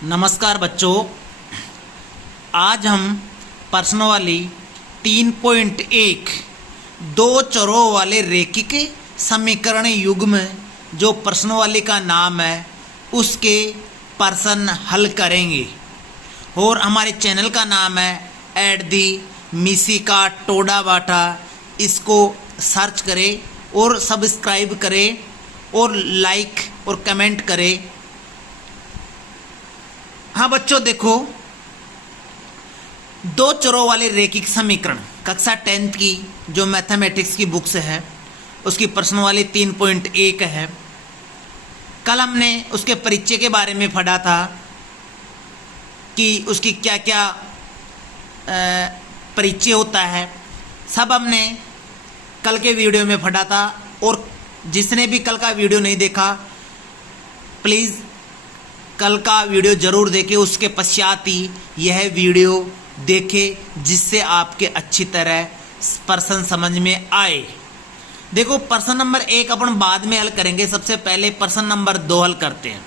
नमस्कार बच्चों, आज हम प्रश्नावली 3.1 दो चरों वाले रैखिक समीकरण युग्म जो प्रश्नावली का नाम है उसके प्रश्न हल करेंगे। और हमारे चैनल का नाम है @मिसिका टोडा बाटा। इसको सर्च करें और सब्सक्राइब करें और लाइक और कमेंट करें। हाँ बच्चों, देखो, दो चरों वाले रैखिक समीकरण कक्षा 10th की जो मैथमेटिक्स की बुक्स है उसकी प्रश्नावली 3.1 है। कल हमने उसके परिचय के बारे में पढ़ा था कि उसकी क्या क्या परिचय होता है, सब हमने कल के वीडियो में पढ़ा था। और जिसने भी कल का वीडियो नहीं देखा प्लीज़ कल का वीडियो ज़रूर देखें, उसके पश्चात ही यह वीडियो देखें जिससे आपके अच्छी तरह प्रश्न समझ में आए। देखो, प्रश्न नंबर 1 अपन बाद में हल करेंगे, सबसे पहले प्रश्न नंबर 2 हल करते हैं।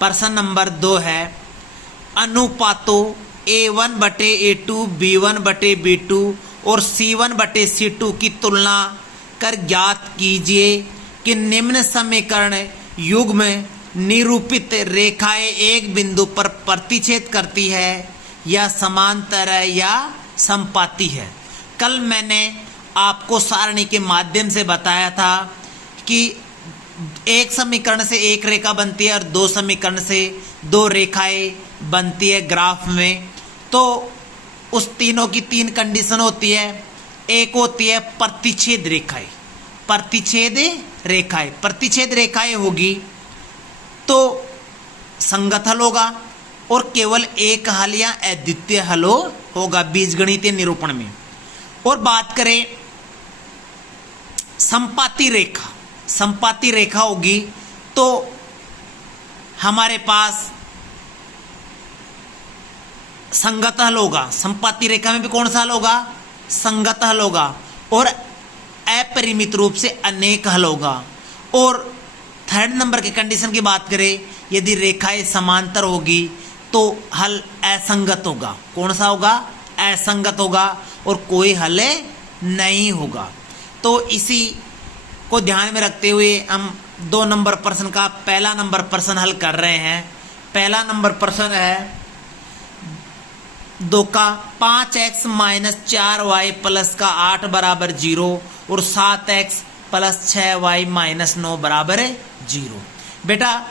प्रश्न नंबर 2 है अनुपातों A1/A2 B1/B2 और C1/C2 की तुलना कर ज्ञात कीजिए कि निम्न समीकरण युग्म में निरूपित रेखाएं एक बिंदु पर प्रतिच्छेद करती है या समांतर है या समपाती है। कल मैंने आपको सारणी के माध्यम से बताया था कि एक समीकरण से एक रेखा बनती है और दो समीकरण से दो रेखाएं बनती है ग्राफ में। तो उस तीनों की तीन कंडीशन होती है। एक होती है प्रतिच्छेद रेखाएं, प्रतिच्छेद रेखाएं होगी तो संगत हल होगा और केवल एक हल या अद्वितीय हल होगा बीजगणितीय निरूपण में। और बात करें संपाती रेखा होगी तो हमारे पास संगत हल होगा। संपाती रेखा में भी कौन सा हल होगा? संगत हल होगा। और अपरिमित रूप से अनेक हल होगा। और थर्ड नंबर के कंडीशन की बात करें, यदि रेखाएं समांतर होगी तो हल असंगत होगा। कौन सा होगा? असंगत होगा और कोई हल नहीं होगा। तो इसी को ध्यान में रखते हुए हम 2 नंबर प्रश्न का पहला नंबर प्रश्न हल कर रहे हैं। पहला नंबर प्रश्न है 2 का 5x - 4y + 8 = 0 और 7x + 6y - 9 = 0। बेटा,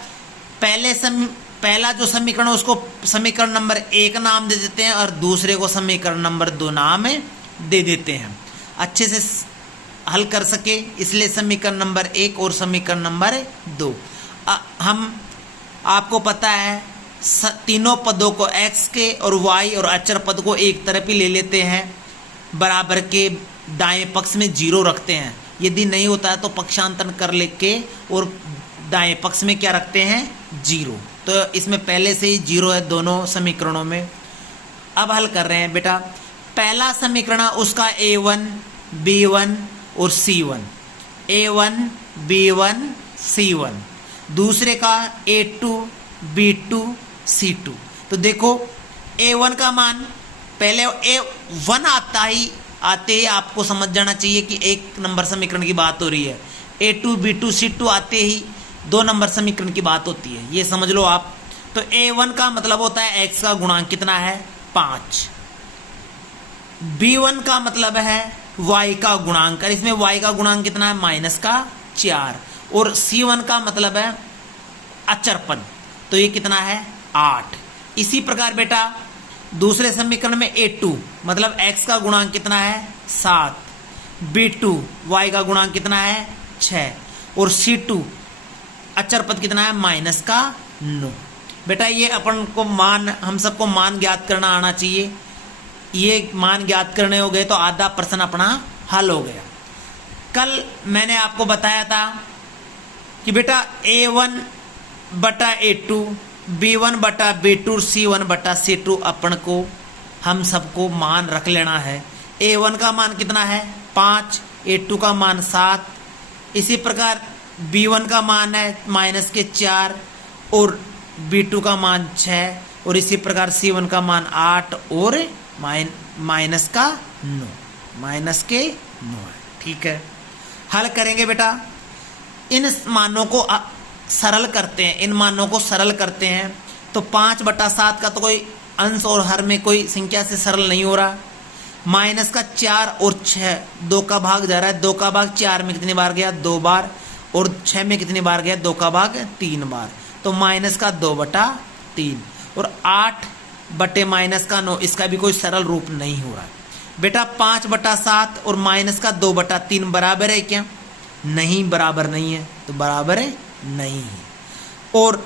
पहला जो समीकरण उसको समीकरण नंबर 1 नाम दे देते हैं और दूसरे को समीकरण नंबर 2 नाम दे देते हैं, अच्छे से हल कर सके, इसलिए समीकरण नंबर 1 और समीकरण नंबर 2। हम आपको पता है तीनों पदों को x के और y और अचर पद को एक तरफ ही ले लेते हैं, बराबर के दाएं पक्ष में 0 रखते हैं। यदि नहीं होता है तो पक्षांतर कर लेके और दाएं पक्ष में क्या रखते हैं? 0। तो इसमें पहले से ही 0 है दोनों समीकरणों में। अब हल कर रहे हैं बेटा। पहला समीकरण उसका A1 B1 और C1, A1 B1 C1। दूसरे का A2 B2 C2। तो देखो, A1 का मान पहले A1 आते ही आपको समझ जाना चाहिए कि 1 नंबर समीकरण की बात हो रही है। A2 B2 C2 आते ही 2 नंबर समीकरण की बात होती है, ये समझ लो आप। तो A1 का मतलब होता है x का गुणांक कितना है? 5। B1 का मतलब है y का गुणांक, और इसमें y का गुणांक कितना है? -4। और C1 का मतलब है अचर पद, तो ये कितना है? 8। इसी प्रकार बेटा दूसरे समीकरण में A2 मतलब x का गुणांक कितना है? 7। B2 y का गुणांक कितना है? 6। और C2 अचर पद कितना है? -9। बेटा ये अपन को मान, हम सबको मान ज्ञात करना आना चाहिए। ये मान ज्ञात करने हो गए तो आधा प्रश्न अपना हल हो गया। कल मैंने आपको बताया था कि बेटा A1/A2 B1/B2 C1/C2 अपन को हम सबको मान रख लेना है। A1 का मान कितना है? 5, A2 का मान 7, इसी प्रकार B1 का मान है -4 और B2 का मान 6 और इसी प्रकार C1 का मान 8 और माइनस का 9, माइनस के 9 है। ठीक है, हल करेंगे बेटा। इन मानों को सरल करते हैं, इन मानों को सरल करते हैं तो 5/7 का तो कोई अंश और हर में कोई संख्या से सरल नहीं हो रहा। माइनस का 4 और 6, 2 का भाग जा रहा है, 2 का भाग 4 में कितनी बार गया, 2 बार, और 6 में कितनी बार गया, 2 का भाग 3 बार, तो माइनस का 2/3 और 8 बटे माइनस का 9, इसका भी कोई सरल रूप नहीं हो रहा है बेटा। 5/7 और माइनस का 2/3 बराबर है क्या? नहीं, बराबर नहीं है, तो बराबर है नहीं है। और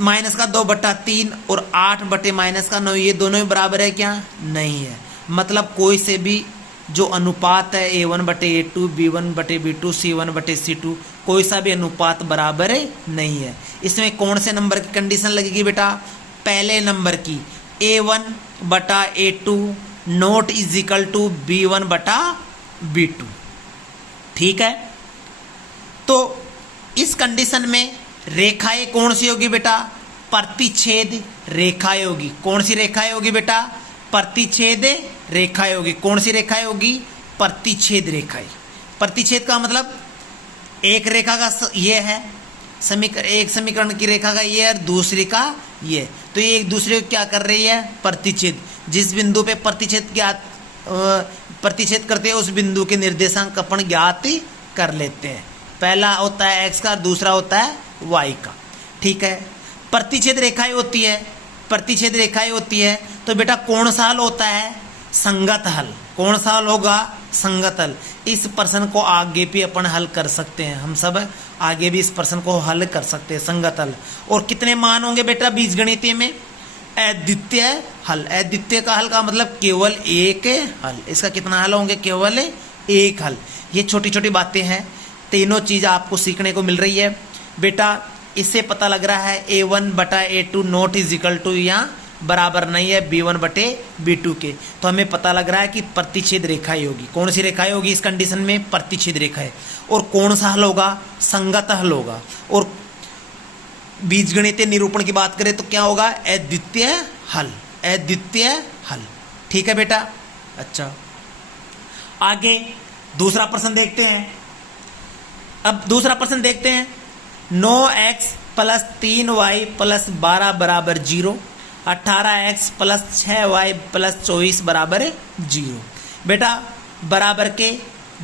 माइनस का 2/3 और 8 बटे माइनस का 9, ये दोनों ही बराबर है क्या? नहीं है। मतलब कोई से भी जो अनुपात है A1/A2, B1/B2, C1/C2, कोई सा भी अनुपात बराबर है नहीं है। इसमें कौन से नंबर की कंडीशन लगेगी बेटा? पहले नंबर की, A1/A2 not is equal to B1/B2। ठीक है, तो इस कंडीशन में रेखाएं कौन सी होगी बेटा? प्रतिच्छेद रेखाएं होगी। कौन सी रेखाएं होगी बेटा? प्रतिच्छेद रेखाएं होगी। कौन सी रेखाएं होगी? प्रतिच्छेद रेखाएं। प्रतिच्छेद का मतलब एक रेखा का ये है समीकरण, एक समीकरण की रेखा का ये है और दूसरी का ये, तो ये एक दूसरे को क्या कर रही है? प्रतिच्छेद। जिस बिंदु पे प्रतिच्छेद प्रतिच्छेद करते हैं उस बिंदु के निर्देशांक अपन ज्ञात कर लेते हैं। पहला होता है x का, दूसरा होता है y का। ठीक है, प्रतिच्छेद रेखाएं होती है, प्रतिच्छेद रेखाएं होती है, तो बेटा कौन सा हल होता है? संगत हल। कौन सा हल होगा? संगत हल। इस प्रश्न को आगे भी अपन हल कर सकते हैं, हम सब आगे भी इस प्रश्न को हल कर सकते हैं, संगत हल। और कितने मान होंगे बेटा बीजगणितीय में? अद्वितीय हल। अद्वितीय का हल का मतलब केवल एक हल। इसका कितना हल होंगे? केवल एक हल। ये छोटी छोटी बातें हैं, तीनों चीज आपको सीखने को मिल रही है बेटा। इससे पता लग रहा है A1/A2 not is equal to या बराबर नहीं है B1/B2 के, तो हमें पता लग रहा है कि प्रतिच्छेद रेखाएं होगी। कौन सी रेखाएं होगी इस कंडीशन में? प्रतिच्छेद रेखाएं। और कौन सा हल होगा? संगत हल होगा। और बीजगणितीय निरूपण की बात करें तो क्या होगा? अद्वितीय हल। अद्वितीय हल। ठीक है बेटा। अच्छा, आगे दूसरा प्रश्न देखते हैं। अब दूसरा प्रश्न देखते हैं। 9x + 3y + 12 = 0, 18x + 6y + 24 = 0। बेटा बराबर के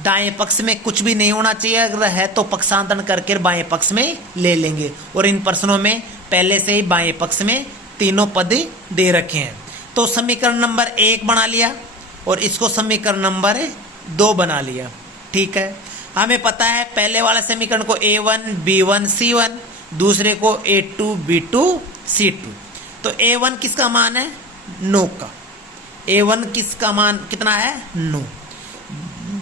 दाएं पक्ष में कुछ भी नहीं होना चाहिए, अगर है तो पक्षांतरण करके बाएं पक्ष में ले लेंगे। और इन प्रश्नों में पहले से ही बाएं पक्ष में तीनों पद दे रखे हैं। तो समीकरण नंबर 1 बना लिया और इसको समीकरण नंबर 2 बना लिया। ठीक है, हमें पता है पहले वाला समीकरण को A1 B1 C1, दूसरे को A2 B2 C2। तो A1 किसका मान है? 9 का। A1 किसका मान कितना है? 9।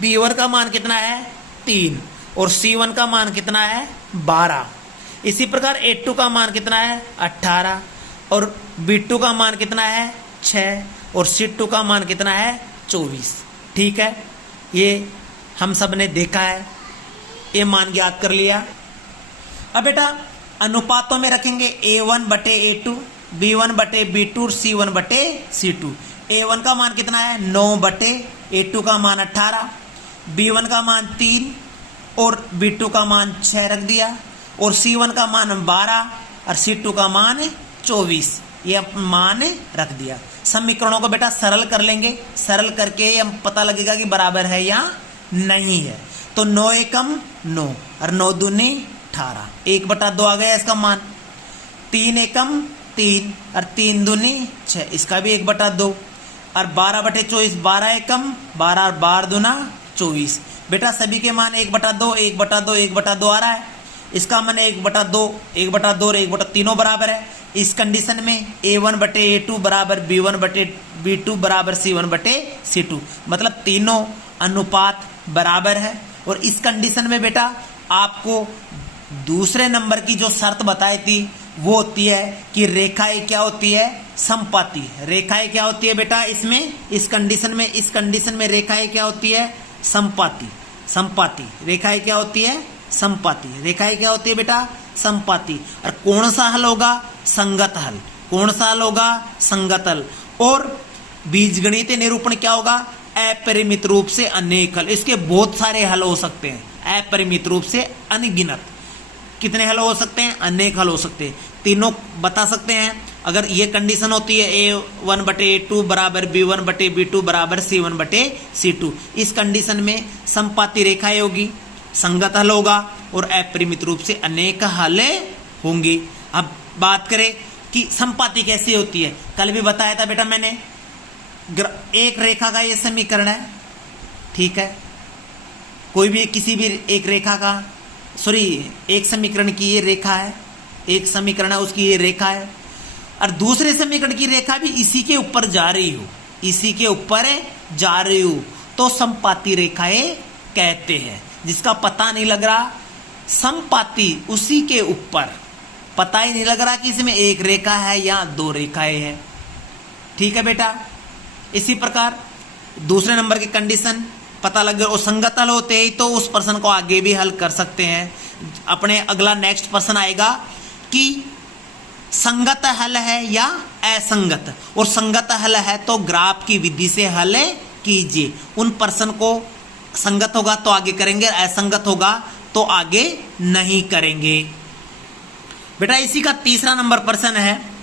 B1 का मान कितना है? 3। और C1 का मान कितना है? 12। इसी प्रकार A2 का मान कितना है? 18। और B2 का मान कितना है? 6। और C2 का मान कितना है? 24। ठीक है, ये हम सब ने देखा है, ये मान ज्ञात कर लिया। अब बेटा अनुपातों में रखेंगे A1/A2, B1/B2, C1/C2। A1 का मान कितना है? 9/A2 का मान 18, B1 का मान 3 और B2 का मान 6 रख दिया। और C1 का मान 12 और C2 का मान 24, ये मान रख दिया। समीकरणों को बेटा सरल कर लेंगे, सरल करके हम पता लगेगा कि बराबर है या नहीं है। तो 9 एकम 9 और 9 दूनी 18, 1/2 आ गया इसका मान। 3 एकम 3 और 3 दूनी 6, इसका भी 1/2। और 12/24, 12 एकम 12 और 12 दूना 24। बेटा सभी के मान 1/2 1/2 1/2 आ रहा है। इसका मान 1/2 1/2 और 1/3 बराबर है। इस कंडीशन में A1/A2 बराबर B1/B2 बराबर C1/C2, मतलब तीनों अनुपात बराबर है। और इस कंडीशन में बेटा आपको दूसरे नंबर की जो शर्त बताई थी वो होती है कि रेखाएं क्या होती है? समपाती। रेखाएं क्या होती है बेटा इसमें? इस कंडीशन में रेखाएं क्या होती है? समपाती। समपाती रेखाएं क्या होती है? समपाती रेखाएं क्या होती है बेटा? समपाती। और कौन सा हल होगा? संगत हल। कौन सा हल होगा? संगत हल। और बीजगणितीय निरूपण क्या होगा? अपरिमित रूप से अनेक हल। इसके बहुत सारे हल हो सकते हैं। अपरिमित रूप से अनगिनत कितने हल हो सकते हैं? अनेक हल हो सकते हैं। तीनों बता सकते हैं। अगर ये कंडीशन होती है A1/A2 बराबर B1/B2 बराबर C1/C2, इस कंडीशन में समपाती रेखाएं होगी, संगत हल होगा और अपरिमित रूप से अनेक हल होंगी। अब बात करें कि समपाती कैसे होती है। कल भी बताया था बेटा मैंने, एक रेखा का ये समीकरण है, ठीक है। कोई भी किसी भी एक रेखा का एक समीकरण की ये रेखा है, एक समीकरण है उसकी ये रेखा है, और दूसरे समीकरण की रेखा भी इसी के ऊपर जा रही हो, इसी के ऊपर जा रही हो, तो समपाती रेखाएं कहते हैं। जिसका पता नहीं लग रहा, समपाती उसी के ऊपर, पता ही नहीं लग रहा कि इसमें एक रेखा है या दो रेखाएं हैं, ठीक है बेटा। इसी प्रकार दूसरे नंबर की कंडीशन पता लग गया और संगत हल होते ही तो उस प्रश्न को आगे भी हल कर सकते हैं। अपने अगला नेक्स्ट प्रश्न आएगा कि संगत हल है या असंगत, और संगत हल है तो ग्राफ की विधि से हल कीजिए। उन प्रश्न को संगत होगा तो आगे करेंगे, असंगत होगा तो आगे नहीं करेंगे। बेटा इसी का तीसरा नंबर प्रश्न है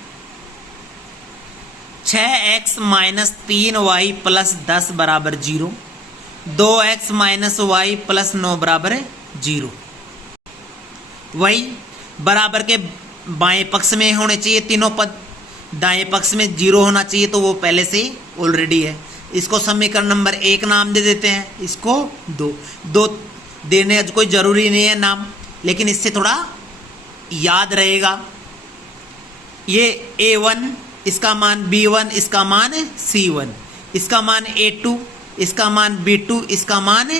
6x - 3y + 10 बराबर 0, 2x - y + 9 बराबर 0। वही बराबर के बाएं पक्ष में होने चाहिए तीनों पद, दाएं पक्ष में 0 होना चाहिए, तो वो पहले से ऑलरेडी है। इसको समीकरण नंबर 1 नाम दे देते हैं, इसको 2 देने कोई जरूरी नहीं है नाम, लेकिन इससे थोड़ा याद रहेगा। ये A1, इसका मान B1, इसका मान C1, इसका मान A2, इसका मान B2, इसका मान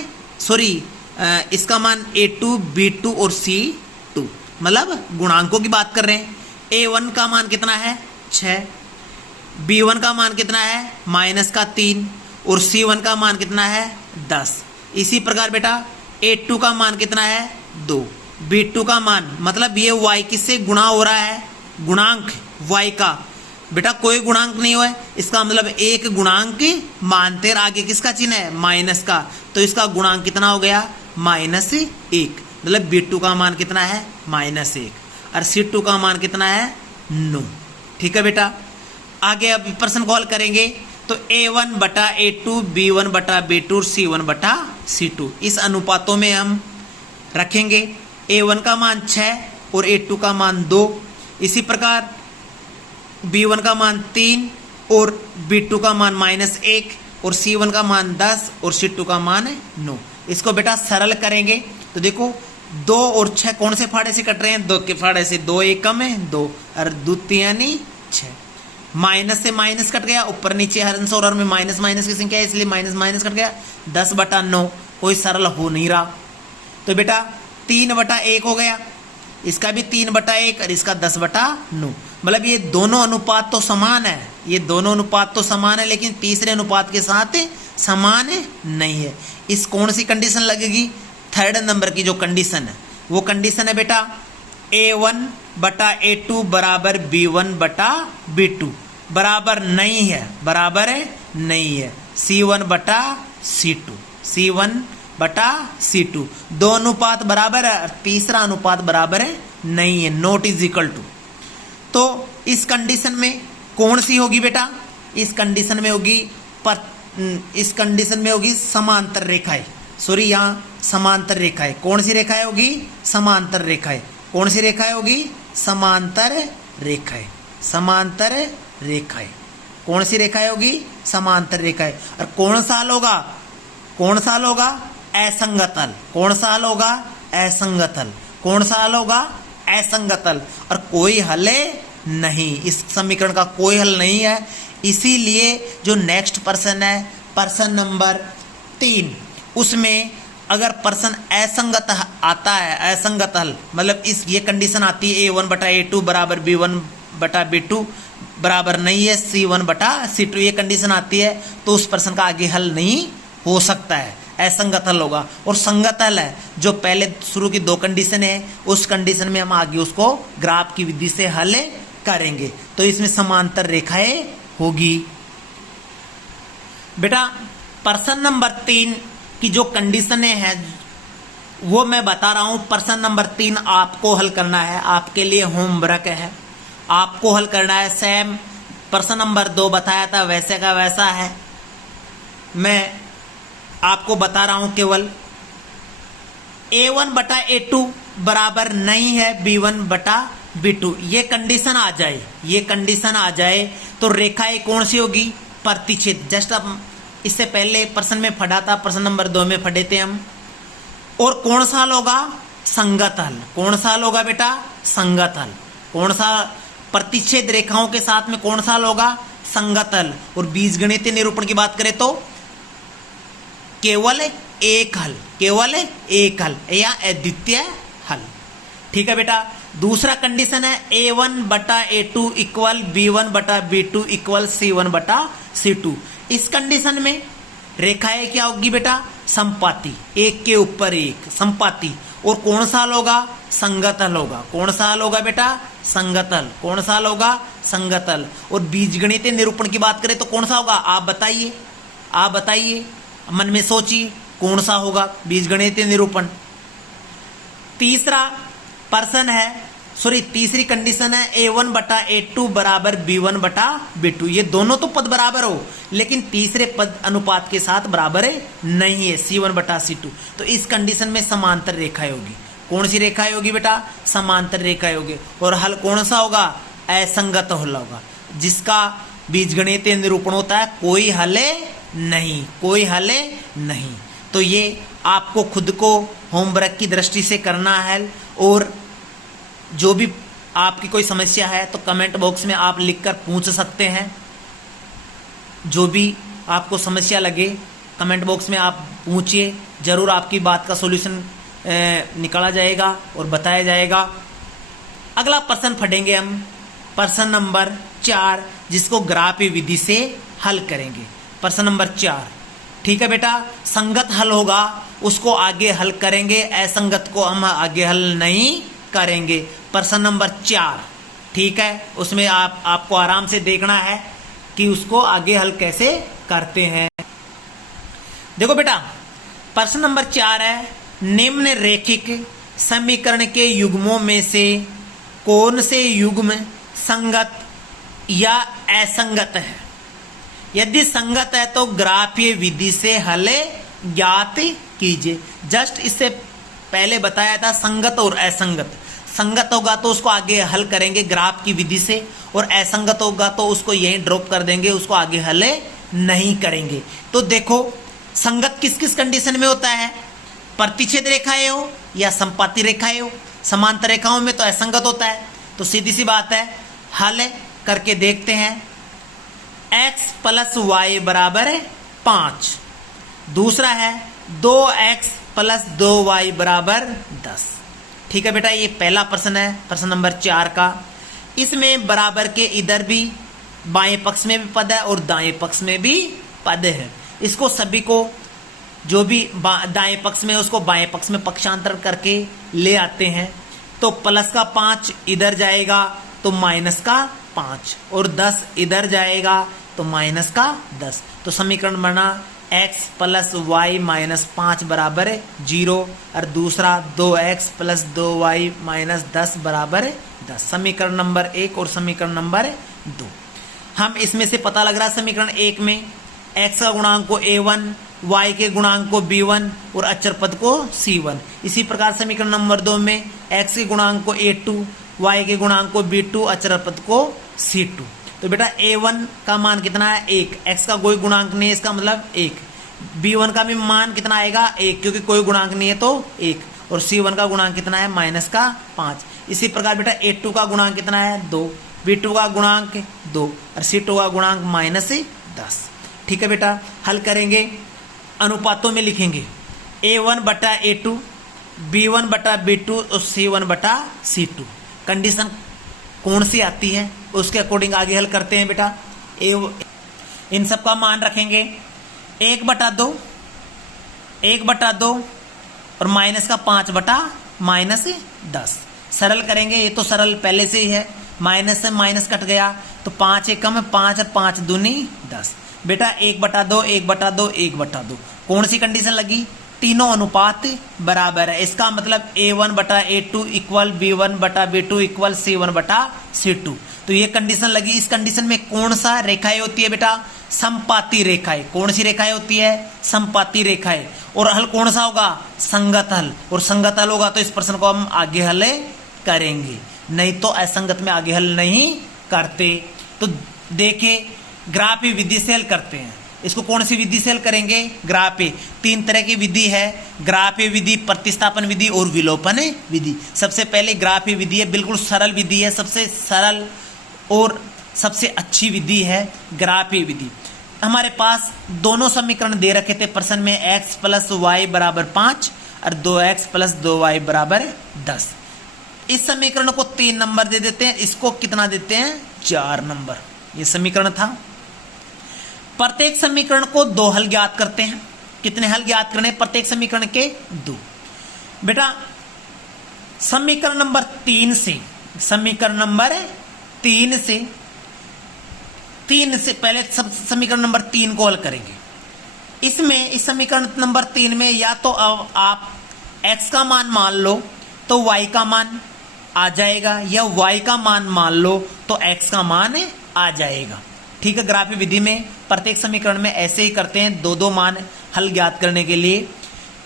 इसका मान A2, B2 और C2, मतलब गुणांकों की बात कर रहे हैं। A1 का मान कितना है? 6, B1 का मान कितना है? -3, और C1 का मान कितना है? 10। इसी प्रकार बेटा A2 का मान कितना है? 2, B2 का मान, मतलब ये y किससे गुणा हो रहा है? गुणांक y का। बेटा कोई गुणांक नहीं हुआ है, इसका मतलब एक गुणांक मानते आगे किसका चिन्ह है? माइनस का, तो इसका गुणांक कितना हो गया? -1। मतलब B2 का मान कितना है? -1, और C2 का मान कितना है? 9। ठीक है बेटा। आगे अब प्रश्न कॉल करेंगे तो A1/A2, B1/B2 और C1/C2 इस अनुपातों में हम रखेंगे। A1 का मान 6 और A2 का मान 2। इसी प्रकार B1 का मान 3 और B2 का मान -1 और C1 का मान 10 और C2 का मान 9। इसको बेटा सरल करेंगे तो देखो 2 और 6 कौन से फाड़े से कट रहे हैं? 2 के फाड़े से, 2 1 कम है 2, और 2 यानी 6। माइनस से माइनस कट गया, ऊपर नीचे हर अंश और हर में माइनस माइनस की संख्या है, इसलिए माइनस माइनस कट गया। 10/9 कोई सरल हो नहीं रहा, तो बेटा 3/1 हो गया, इसका भी 3/1 और इसका 10/9। मतलब ये दोनों अनुपात तो समान है, ये दोनों अनुपात तो समान है, लेकिन तीसरे अनुपात के साथ समान नहीं है। इस कौन सी कंडीशन लगेगी? थर्ड नंबर की जो कंडीशन है वो कंडीशन है बेटा A1/A2 बराबर B1/B2 बराबर नहीं है, बराबर नहीं है C1/C2, C1/C2 दो अनुपात बराबर है, तीसरा अनुपात बराबर है नहीं है, नॉट इज इक्वल टू। तो इस कंडीशन में कौन सी होगी बेटा? इस कंडीशन में होगी समांतर रेखाएं, यहाँ समांतर रेखाएं। कौन सी रेखाएं होगी? समांतर रेखाएं। कौन सी रेखाएं होगी? समांतर रेखाएं, समांतर रेखाएं। कौन सी रेखाएं होगी? समांतर रेखाएं। और कौन सा हल होगा? कौन सा हल होगा? असंगत हल। कौन सा हल होगा? असंगत हल। कौन सा हल होगा? असंगत हल। और कोई हल नहीं, इस समीकरण का कोई हल नहीं है। इसीलिए जो नेक्स्ट प्रश्न है, प्रश्न नंबर 3, उसमें अगर प्रश्न असंगत आता है, असंगत हल मतलब ये कंडीशन आती है A1/A2 बराबर B1/B2 बराबर नहीं है C1/C2, ये कंडीशन आती है, तो उस प्रश्न का आगे हल नहीं हो सकता है। असंगत हल होगा। और संगत हल है जो पहले शुरू की दो कंडीशन है, उस कंडीशन में हम आगे उसको ग्राफ की विधि से हल करेंगे। तो इसमें समांतर रेखाएं होगी। बेटा प्रश्न नंबर 3 की जो कंडीशन है वो मैं बता रहा हूं। प्रश्न नंबर 3 आपको हल करना है, आपके लिए होमवर्क है, आपको हल करना है। सेम प्रश्न नंबर 2 बताया था वैसे का वैसा है, मैं आपको बता रहा हूं केवल A1 बटा A2 बराबर नहीं है B1 बटा B2। ये कंडीशन आ जाए, ये कंडीशन आ जाए तो रेखाएं कौन सी होगी? प्रतिच्छेद। जस्ट अब इससे पहले प्रश्न में पढ़ा था, प्रश्न नंबर 2 में पढ़े थे हम। और कौन सा हल होगा? संगत हल। कौन सा हल होगा बेटा? संगत हल। कौन सा? प्रतिच्छेद रेखाओं के साथ में कौन सा हल होगा? संगत हल। और बीजगणितीय निरूपण की बात करें तो केवल एक हल, केवल एक हल या अद्वितीय हल। ठीक है बेटा। दूसरा कंडीशन है A1 बटा A2 इक्वल B1 बटा B2 इक्वल C1 बटा C2। इस कंडीशन में रेखाएं क्या होगी बेटा? संपाती, एक के ऊपर एक संपाती। और कौन सा हल होगा? संगत हल होगा। कौन सा हल होगा बेटा? संगत हल। कौन सा हल होगा? संगत हल। और बीजगणितीय निरूपण की बात करें तो कौन सा होगा? आप बताइए, आप बताइए, मन में सोचिए कौन सा होगा बीजगणितीय निरूपण। तीसरा प्रश्न है, सॉरी तीसरी कंडीशन है A1 बटा A2 बराबर B1 बटा B2। ये दोनों तो पद बराबर हो, लेकिन तीसरे पद अनुपात के साथ बराबर नहीं है, C1 बटा C2। तो इस कंडीशन में समांतर रेखाएं होगी। कौन सी रेखाएं होगी बेटा? समांतर रेखाएं होगी। और हल कौन सा होगा? असंगत हल होगा, जिसका बीजगणितीय निरूपण होता है कोई हल नहीं, कोई हल नहीं। तो ये आपको खुद को होमवर्क की दृष्टि से करना है। और जो भी आपकी कोई समस्या है तो कमेंट बॉक्स में आप लिखकर पूछ सकते हैं। जो भी आपको समस्या लगे कमेंट बॉक्स में आप पूछिए, जरूर आपकी बात का सॉल्यूशन निकाला जाएगा और बताया जाएगा। अगला प्रश्न पढ़ेंगे हम, प्रश्न नंबर 4, जिसको ग्राफीय विधि से हल करेंगे। प्रश्न नंबर 4, ठीक है बेटा। संगत हल होगा उसको आगे हल करेंगे, असंगत को हम आगे हल नहीं करेंगे। प्रश्न नंबर 4, ठीक है, उसमें आपको आराम से देखना है कि उसको आगे हल कैसे करते हैं। देखो बेटा प्रश्न नंबर 4 है, निम्न रेखिक समीकरण के युग्मों में से कौन से युग्म संगत या असंगत है? यदि संगत है तो ग्राफीय विधि से हल ज्ञात कीजिए। जस्ट इससे पहले बताया था संगत और असंगत। संगत होगा तो उसको आगे हल करेंगे ग्राफ की विधि से, और असंगत होगा तो उसको यहीं ड्रॉप कर देंगे, उसको आगे हल नहीं करेंगे। तो देखो संगत किस किस कंडीशन में होता है? प्रतिच्छेद रेखाएं हो या संपाती रेखाएं हो। समांतर रेखाओं में तो असंगत होता है। तो सीधी सी बात है, हल करके देखते हैं। x प्लस वाई बराबर 5। दूसरा है 2x प्लस 2y बराबर 10। ठीक है बेटा, ये पहला प्रश्न है, प्रश्न नंबर 4 का। इसमें बराबर के इधर भी बाएं पक्ष में भी पद है और दाएं पक्ष में भी पद है। इसको सभी को जो भी दाएं पक्ष में उसको बाएं पक्ष में पक्षांतर करके ले आते हैं। तो प्लस का 5 इधर जाएगा तो माइनस का 5, और 10 इधर जाएगा तो माइनस का 10। तो समीकरण बना x प्लस वाई माइनस 5 बराबर 0, और दूसरा 2x प्लस 2y माइनस 10 बराबर 10। समीकरण नंबर 1 और समीकरण नंबर 2। हम इसमें से पता लग रहा है समीकरण 1 में x का गुणांक को a1, y के गुणांक को b1 और अचर पद को c1। इसी प्रकार समीकरण नंबर 2 में x के गुणांक को a2, y के गुणांक को b2, अचर पद को c2। तो बेटा a1 का मान कितना है? 1। x का कोई गुणांक नहीं है, इसका मतलब 1। b1 का भी मान कितना आएगा? 1, क्योंकि कोई गुणांक नहीं है तो 1। और c1 का गुणांक कितना है? माइनस का 5। इसी प्रकार बेटा a2 का गुणांक कितना है? 2, b2 का गुणांक 2 और c2 का गुणांक माइनस 10। ठीक है बेटा, हल करेंगे, अनुपातों में लिखेंगे a1 बटा a2, b1 बटा b2 और c1 बटा c2। कंडीशन कौन सी आती है उसके अकॉर्डिंग आगे हल करते हैं बेटा। इन सब का मान रखेंगे 1/2 1/2 और माइनस का 5/-10। सरल करेंगे, ये तो सरल पहले से ही है, माइनस से माइनस कट गया तो 5 एकम है 5 और 5 दूनी 10। बेटा 1/2 1/2 1/2 कौन सी कंडीशन लगी? तीनों अनुपात बराबर है। इसका मतलब A1/A2 equal B1/B2 equal C1/C2। तो ये कंडीशन लगी। इस कंडीशन में कौन सा रेखाएं होती है बेटा? समपाती रेखाएं। कौन सी रेखाएं होती है? समपाती रेखाएं। और हल कौन सा होगा? संगत हल। और संगत हल होगा तो इस प्रश्न को हम आगे हल करेंगे, नहीं तो असंगत में आगे हल नहीं करते। तो देखिए ग्राफी विधि से हल करते हैं। इसको कौन सी विधि से हल करेंगे? ग्राफी। 3 तरह की विधि है, ग्राफी विधि, प्रतिस्थापन विधि और विलोपन विधि। सबसे पहले ग्राफी विधि है, बिल्कुल सरल विधि है, सबसे सरल और सबसे अच्छी विधि है ग्राफी विधि। हमारे पास दोनों समीकरण दे रखे थे प्रश्न में, x + y = 5 और 2x + 2y = 10। इस समीकरण को 3 नंबर दे देते हैं, इसको कितना देते हैं? 4 नंबर। ये समीकरण था। प्रत्येक समीकरण को 2 हल ज्ञात करते हैं। कितने हल ज्ञात करने? प्रत्येक समीकरण के 2। बेटा समीकरण नंबर 3 से, समीकरण नंबर 3 से पहले समीकरण नंबर 3 को हल करेंगे। इसमें इस समीकरण नंबर 3 में या तो आप x का मान मान लो तो y का मान आ जाएगा, या y का मान मान लो तो x का मान आ जाएगा। ठीक है। ग्राफी विधि में प्रत्येक समीकरण में ऐसे ही करते हैं, 2-2 मान हल ज्ञात करने के लिए,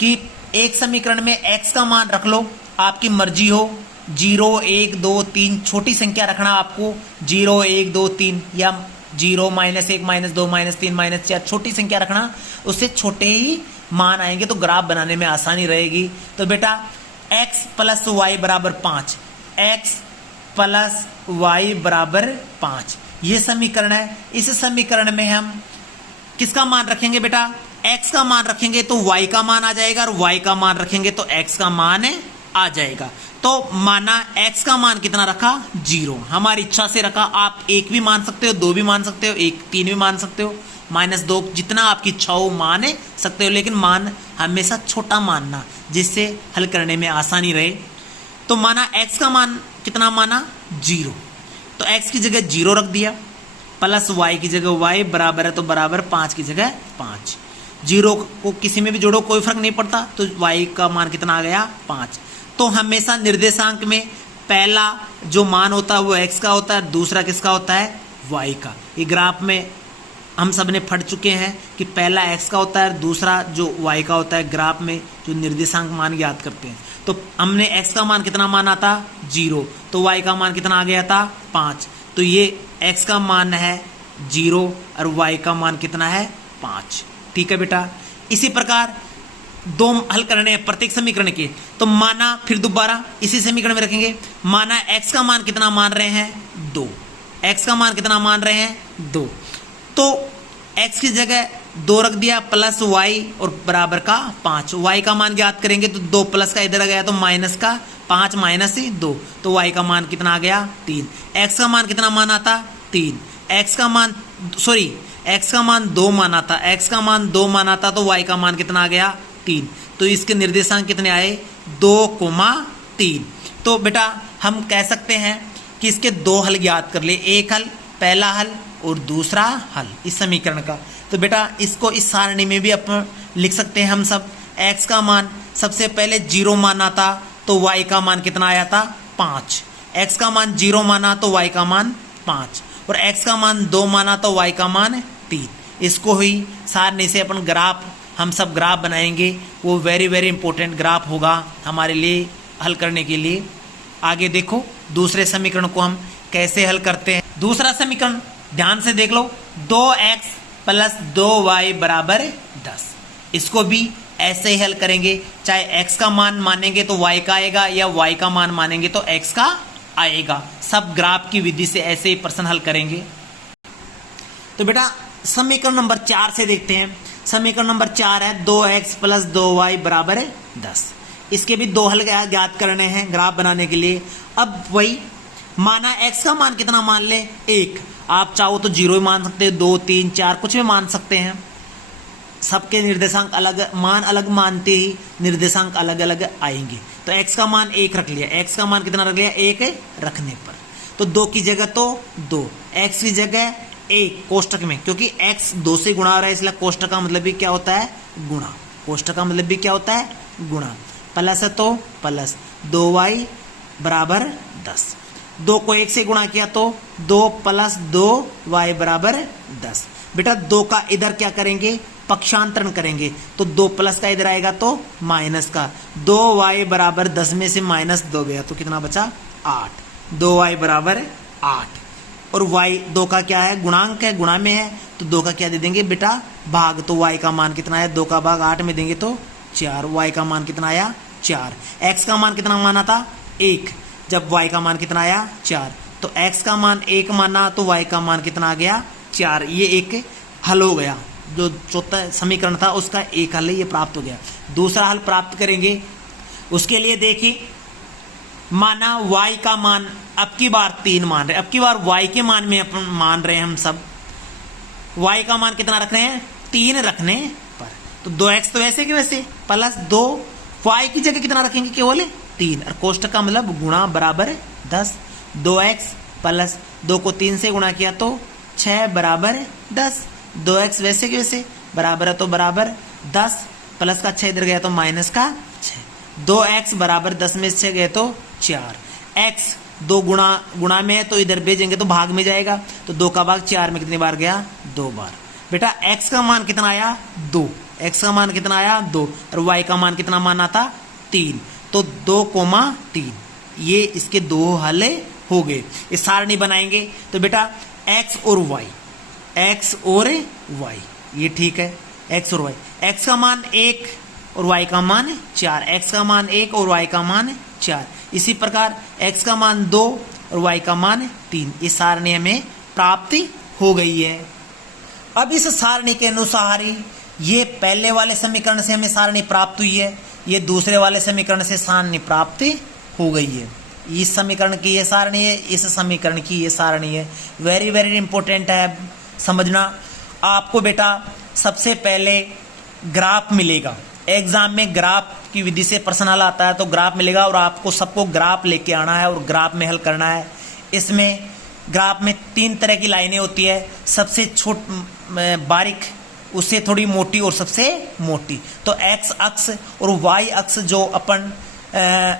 कि एक समीकरण में x का मान रख लो, आपकी मर्जी हो, 0 1 2 3 छोटी संख्या रखना आपको, 0 1 2 3 या 0 -1 -2 -3 -4 छोटी संख्या रखना, उससे छोटे ही मान आएंगे तो ग्राफ बनाने में आसानी रहेगी। तो बेटा x + y = 5, x + y = 5 ये समीकरण है। इस समीकरण में हम किसका मान रखेंगे बेटा? x का मान रखेंगे तो y का मान आ जाएगा, और y का मान रखेंगे तो x का मान आ जाएगा। तो माना x का मान कितना रखा? 0। हमारी इच्छा से रखा, आप 1 भी मान सकते हो, 2 भी मान सकते हो, 1 3 भी मान सकते हो, -2 जितना आपकी इच्छा हो मान सकते हो, लेकिन मान हमेशा छोटा मानना, जिससे हल करने में आसानी रहे। तो माना x का मान कितना माना? 0। तो x की जगह 0 रख दिया, प्लस y की जगह y बराबर है तो बराबर 5 की जगह 5। 0 को किसी में भी जोड़ो कोई फर्क नहीं पड़ता, तो y का मान कितना आ गया? 5। तो हमेशा निर्देशांक में पहला जो मान होता है वो x का होता है, दूसरा किसका होता है? y का। ये ग्राफ में हम सब ने पढ़ चुके हैं कि पहला x का होता है, दूसरा जो y का होता है। ग्राफ में जो निर्देशांक मान ज्ञात करते हैं, तो हमने x का मान कितना माना था? 0। तो y का मान कितना आ गया था? 5। तो ये x का मान है 0 और y का मान कितना है? 5। ठीक है बेटा। इसी प्रकार 2 हल करने हैं प्रत्येक समीकरण के। तो माना फिर दोबारा इसी समीकरण में रखेंगे, माना x का मान कितना मान रहे हैं? 2। x का मान कितना मान रहे हैं? 2। तो x की जगह 2 रख दिया, प्लस y और बराबर का 5। y का मान ज्ञात करेंगे तो 2 प्लस का इधर आ गया तो माइनस का 5 -2, तो y का मान कितना आ गया? 3। x का मान कितना माना था? 3। x का मान 2 माना था, x का मान 2 माना था, तो y का मान कितना आ गया? 3। तो इसके निर्देशांक कितने आए? 2,3। तो बेटा हम कह सकते हैं कि इसके 2 हल ज्ञात कर ले, एक हल, पहला हल और दूसरा हल इस समीकरण का। तो बेटा इसको इस सारणी में भी अपन लिख सकते हैं हम सब। x का मान सबसे पहले 0 माना था तो y का मान कितना आया था? 5। x का मान 0 माना तो y का मान 5, और x का मान 2 माना तो y का मान 3। इसको ही सारणी से अपन ग्राफ, हम सब ग्राफ बनाएंगे, वो वेरी वेरी इंपॉर्टेंट ग्राफ होगा हमारे लिए हल करने के लिए। आगे देखो दूसरे समीकरण को हम कैसे हल करते हैं। दूसरा समीकरण ध्यान से देख लो, 2x + 2y = 10। इसको भी ऐसे ही हल करेंगे, चाहे x का मान मानेंगे तो y का आएगा, या y का मान मानेंगे तो x का आएगा। सब ग्राफ की विधि से ऐसे ही प्रश्न हल करेंगे। तो बेटा समीकरण नंबर 4 से देखते हैं। समीकरण नंबर 4 है 2x + 2y = 10। इसके भी 2 हल ज्ञात करने हैं ग्राफ बनाने के लिए। अब वही माना x का मान कितना मान ले? 1। आप चाहो तो 0 ही मान सकते हो, 2 3 4 कुछ भी मान सकते हैं। सबके निर्देशांक अलग मान अलग मानते ही निर्देशांक अलग अलग आएंगे। तो x का मान 1 रख लिया, x का मान कितना रख लिया 1 रखने पर, तो 2 की जगह तो 2, x की जगह 1 कोष्टक में, क्योंकि x 2 से गुणा हो रहा है इसलिए कोष्टक का मतलब भी क्या होता है गुणा, कोष्टक का मतलब भी क्या होता है गुणा, प्लस है तो प्लस 2y बराबर 10, 2 को 1 से गुणा किया तो 2 + 2y बराबर 10। बेटा 2 का इधर क्या करेंगे पक्षांतरण करेंगे, तो 2 प्लस का इधर आएगा तो माइनस का, 2y बराबर 10 में से -2 गया तो कितना बचा 8, 2y बराबर 8, और y 2 का क्या है गुणांक है, गुणा में है, तो 2 का क्या दे देंगे बेटा भाग, तो y का मान कितना है 2 का भाग 8 में देंगे तो 4, y का मान कितना आया 4, x का मान कितना माना था 1, जब y का मान कितना आया 4, तो x का मान 1 माना तो y का मान कितना आ गया 4, ये एक हल हो गया, जो चौथा समीकरण था उसका एक हल ये प्राप्त हो गया। दूसरा हल प्राप्त करेंगे, उसके लिए देखिए माना y का मान अब की बार 3 मान रहे, अब की बार y के मान में अपन मान रहे हैं हम सब, y का मान कितना रख रहे हैं 3 रखने पर, तो 2x तो वैसे के वैसे प्लस 2, y की जगह कितना रखेंगे केवल 3, और कोष्टक का मतलब गुणा बराबर 10, 2x प्लस 2 को 3 से गुणा किया तो 6 बराबर 10, 2x वैसे के वैसे बराबर है तो बराबर 10, प्लस का 6 इधर गया तो माइनस का 6, 2x बराबर 10 में 6 गए तो 4, x 2 गुणा में है तो इधर भेजेंगे तो भाग में जाएगा, तो 2 का भाग 4 में कितनी बार गया 2 बार। बेटा x का मान कितना आया 2, x का मान कितना आया 2, और y का मान कितना माना था 3, तो 2,3, ये इसके 2 हल हो गए। इस सारणी बनाएंगे तो बेटा x और y ये ठीक है, x और y, x का मान 1 और y का मान 4, x का मान 1 और y का मान 4, इसी प्रकार x का मान 2 और y का मान 3, इस सारणी हमें प्राप्ति हो गई है। अब इस सारणी के अनुसार ही ये पहले वाले समीकरण से हमें सारणी प्राप्त हुई है, ये दूसरे वाले समीकरण से सारणी प्राप्ति हो गई है, इस समीकरण की ये सारणी है, इस समीकरण की ये सारणी है। वेरी वेरी इंपॉर्टेंट है समझना। आपको बेटा सबसे पहले ग्राफ मिलेगा, एग्जाम में ग्राफ की विधि से प्रश्न हल आता है तो ग्राफ मिलेगा, और आपको सबको ग्राफ लेके आना है और ग्राफ में हल करना है। इसमें ग्राफ में 3 तरह की लाइनें होती है, सबसे बारीक, उससे थोड़ी मोटी और सबसे मोटी। तो x अक्ष और y अक्ष जो अपन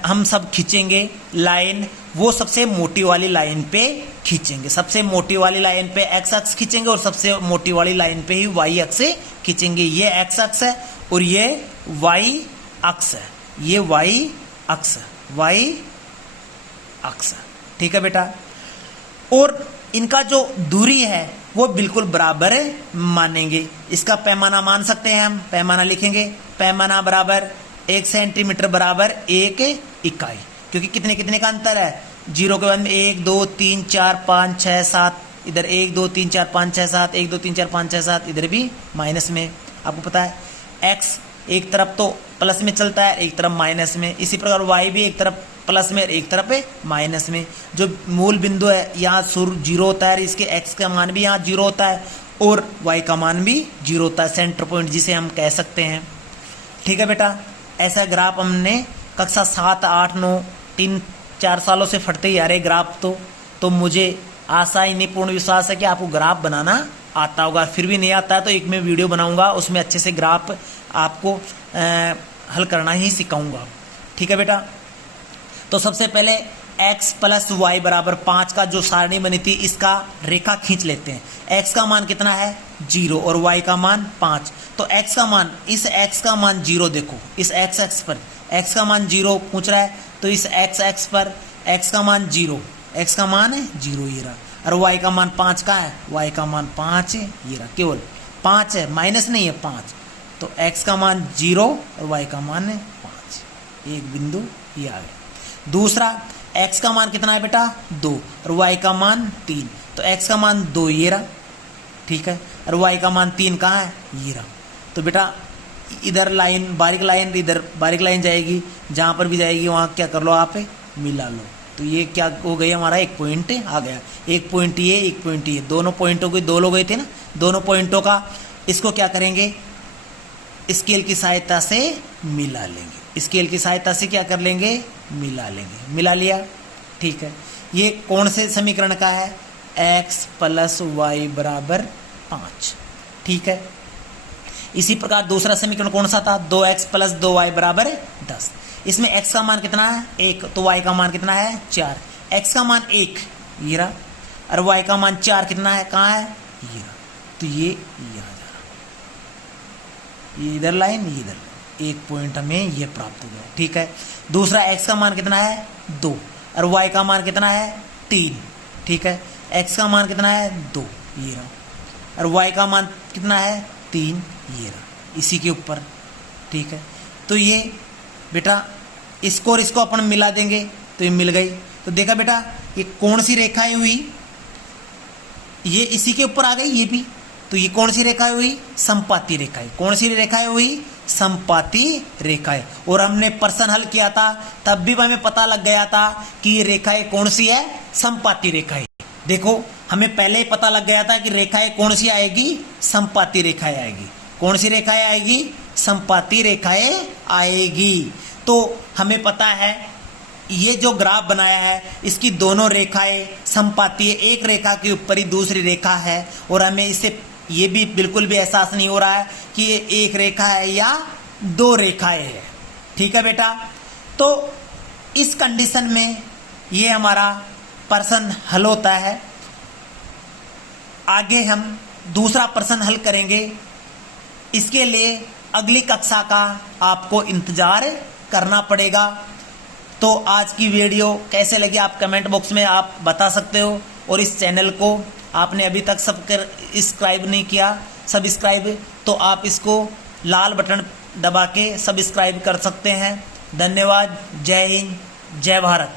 हम सब खींचेंगे लाइन, वो सबसे मोटी वाली लाइन पे खींचेंगे, सबसे मोटी वाली लाइन पे x अक्ष खींचेंगे और सबसे मोटी वाली लाइन पे ही y अक्ष खींचेंगे। ये x अक्ष है और ये y अक्ष है, ये y अक्ष है, ठीक है बेटा। और इनका जो दूरी है वो बिल्कुल बराबर मानेंगे। इसका पैमाना मान सकते हैं हम, पैमाना लिखेंगे, पैमाना बराबर 1 सेंटीमीटर बराबर 1 इकाई, क्योंकि कितने कितने का अंतर है, 0 के बाद में 1 2 3 4 5 6 7, इधर 1 2 3 4 5 6 7, 1 2 3 4 5 6 7, इधर भी माइनस में। आपको पता है x एक तरफ तो प्लस में चलता है, एक तरफ माइनस में, इसी प्रकार y भी एक तरफ प्लस में एक तरफ माइनस में। जो मूल बिंदु है यहाँ सुर 0 होता है, इसके x का मान भी यहाँ 0 होता है और y का मान भी 0 होता है, सेंटर पॉइंट जिसे हम कह सकते हैं। ठीक है बेटा, ऐसा ग्राफ हमने कक्षा 7 8 9 3-4 सालों से फटते ही आ रहे ग्राफ, तो मुझे आशा ही नहीं पूर्ण विश्वास है कि आपको ग्राफ बनाना आता होगा। फिर भी नहीं आता है तो एक मैं वीडियो बनाऊंगा, उसमें अच्छे से ग्राफ आपको हल करना ही सिखाऊंगा। ठीक है बेटा, तो सबसे पहले x प्लस वाई बराबर 5 का जो सारणी बनी थी इसका रेखा खींच लेते हैं। x का मान कितना है 0 और y का मान 5, तो x का मान, इस x का मान 0 देखो, इस x एक्स पर x का मान 0 पूछ रहा है, तो इस x एक्स पर x का मान 0, x का मान है 0 ये रहा, और y का मान 5 का है, y का मान 5 है ये रहा, केवल 5 है, माइनस नहीं है 5, तो x का मान 0 और y का मान है 5, एक बिंदु ये आ गया। दूसरा x का मान कितना है बेटा 2 और y का मान 3, तो x का मान 2 ये रहा, ठीक है, और y का मान 3 कहाँ है ये रहा। तो बेटा इधर लाइन बारीक लाइन, इधर बारीक लाइन जाएगी, जहाँ पर भी जाएगी वहाँ क्या कर लो आप मिला लो, तो ये क्या हो गई हमारा एक पॉइंट आ गया, एक पॉइंट ये एक पॉइंट ये, दोनों पॉइंटों के 2 लोग गए थे ना, दोनों पॉइंटों का इसको क्या करेंगे स्केल की सहायता से मिला लेंगे। स्केल की सहायता से क्या कर लेंगे? मिला लेंगे। मिला लिया, ठीक है। ये कौन से समीकरण का है? x + y = 5, ठीक है। इसी प्रकार दूसरा समीकरण कौन सा था? 2x + 2y = 10। इसमें x का मान कितना है? 1, तो y का मान कितना है? 4। x का मान 1 ये रहा, और y का मान 4 कितना है? कहाँ है? ये रहा। तो ये यहाँ जा रहा, ये इधर लाइन, ये इधर, एक पॉइंट हमें ये प्राप्त हो गया, ठीक है। दूसरा x का मान कितना है? 2, और y का मान कितना है? 3, ठीक है। x का मान कितना है? 2 ये रहा, और y का मान कितना है? 3 ये रहा, इसी के ऊपर, ठीक है। तो ये बेटा इसको और इसको अपन मिला देंगे तो ये मिल गई। तो देखा बेटा ये कौन सी रेखाएं हुई? ये इसी के ऊपर आ गई ये भी। तो ये कौन सी रेखाएं हुई? संपाती रेखाएं। कौन सी रेखाएं हुई? संपाती रेखाएं। और हमने प्रश्न हल किया था तब भी हमें पता लग गया था कि ये रेखाएं कौन सी है? संपाती रेखाएं। देखो हमें पहले ही पता लग गया था कि रेखाएं कौन सी आएगी? संपाती रेखाएं आएगी। कौन सी रेखाएं आएगी? संपाती रेखाएं आएगी। तो हमें पता है ये जो ग्राफ बनाया है इसकी दोनों रेखाएं संपाती है, एक रेखा के ऊपर ही दूसरी रेखा है, और हमें इससे ये भी बिल्कुल भी एहसास नहीं हो रहा है कि ये एक रेखा है या दो रेखाएं हैं, ठीक है बेटा। तो इस कंडीशन में ये हमारा प्रश्न हल होता है। आगे हम दूसरा प्रश्न हल करेंगे, इसके लिए अगली कक्षा का आपको इंतजार करना पड़ेगा। तो आज की वीडियो कैसे लगी आप कमेंट बॉक्स में आप बता सकते हो, और इस चैनल को आपने अभी तक सब्सक्राइब नहीं किया सब्सक्राइब, तो आप इसको लाल बटन दबा के सब्सक्राइब कर सकते हैं। धन्यवाद। जय हिंद, जय भारत।